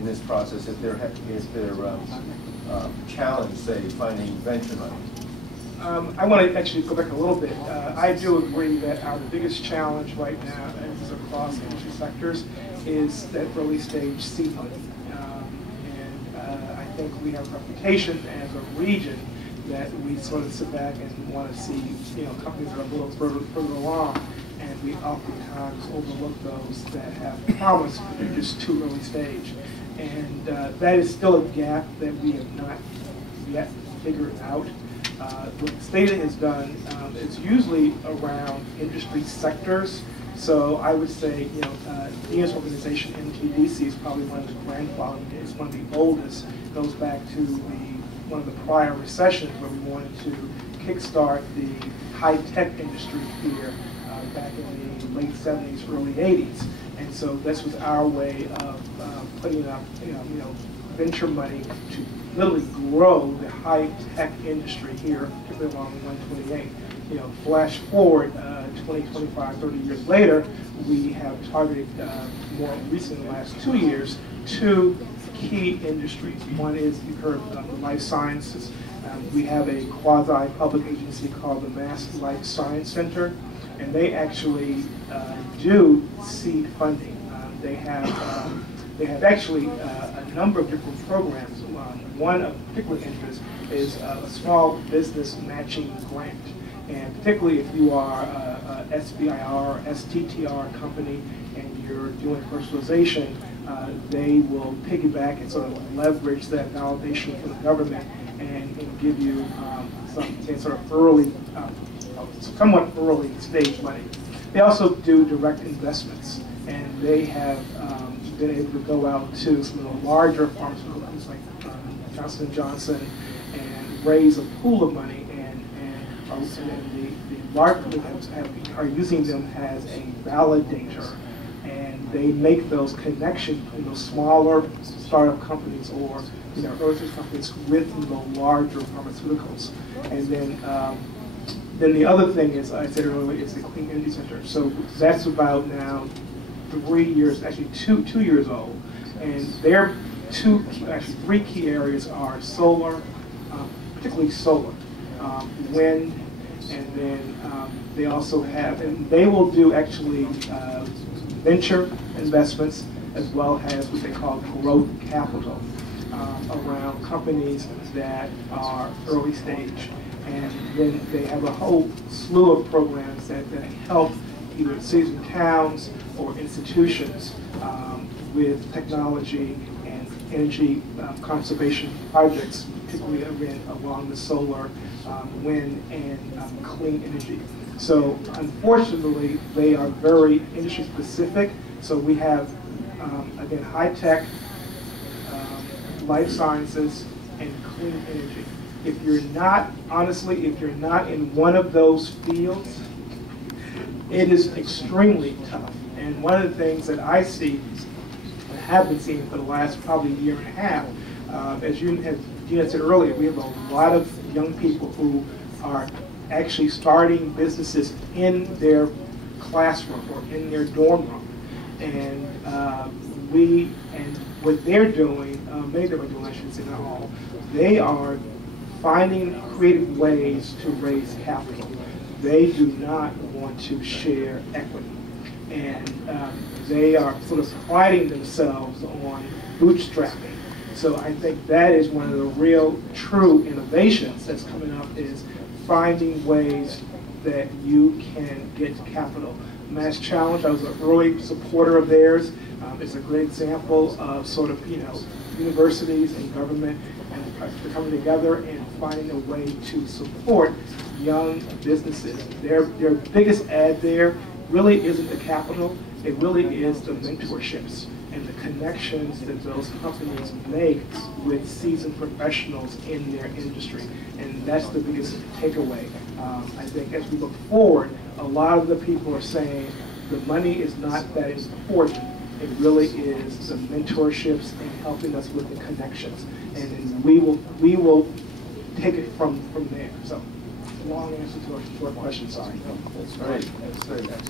in this process if they're challenged, say, finding venture money? I want to actually go back a little bit. I do agree that our biggest challenge right now, and this is across industry sectors, is that early stage seed money. I think we have a reputation as a region that we sort of sit back and want to see, companies that are a little further along, and we oftentimes overlook those that have promise, but they're just too early stage. And that is still a gap that we have not yet figured out. What the state has done is usually around industry sectors. So I would say, Dean's organization, MTDC, is probably one of the grandfathered. It's one of the oldest. It goes back to one of the prior recessions where we wanted to kickstart the high-tech industry here back in the late 70s, early 80s. And so this was our way of putting up, venture money to literally grow the high-tech industry here, particularly along 128. Flash forward 20, 25, 30 years later, we have targeted more recently, the last 2 years, 2 key industries. One is, you've heard of the life sciences. We have a quasi-public agency called the Mass Life Science Center, and they actually do seed funding. They have actually a number of different programs. One of particular interest is a small business matching grant. And particularly if you are a SBIR, STTR company and you're doing personalization, they will piggyback and sort of leverage that validation from the government and give you some sort of early, somewhat early stage money. They also do direct investments, and they have been able to go out to some of the larger pharmaceutical companies like Johnson & Johnson and raise a pool of money, and the large companies are using them as a validator, and they make those connections in those smaller startup companies or early companies with the larger pharmaceuticals. And then the other thing is, I said earlier, is the Clean Energy Center. So that's about now 3 years, actually two years old, and their 3 key areas are solar, particularly solar, wind, and then they also have, and they will do actually venture investments as well as what they call growth capital around companies that are early stage. And then they have a whole slew of programs that help either cities and towns or institutions with technology and energy conservation projects, particularly along the solar, wind, and clean energy. So unfortunately, they are very industry specific. So we have, again, high tech, life sciences, and clean energy. If you're not, honestly, if you're not in one of those fields, it is extremely tough. And one of the things that I see, and have been seeing for the last probably year and a half, as Gina said earlier, we have a lot of young people who are actually starting businesses in their classroom or in their dorm room. And what they're doing, many of them are doing, I shouldn't say not all, they are finding creative ways to raise capital. They do not want to share equity. And they are sort of priding themselves on bootstrapping. So I think that is one of the real true innovations that's coming up, is finding ways that you can get capital. Mass Challenge, I was an early supporter of theirs. It's a great example of sort of, universities and government and coming together and finding a way to support young businesses. Their biggest ad there really isn't the capital, it really is the mentorships and the connections that those companies make with seasoned professionals in their industry. And that's the biggest takeaway. I think as we look forward, a lot of the people are saying the money is not that important. It really is the mentorships and helping us with the connections. And we will take it from there. So, long answer to our question, sorry. That's great. That's very nice.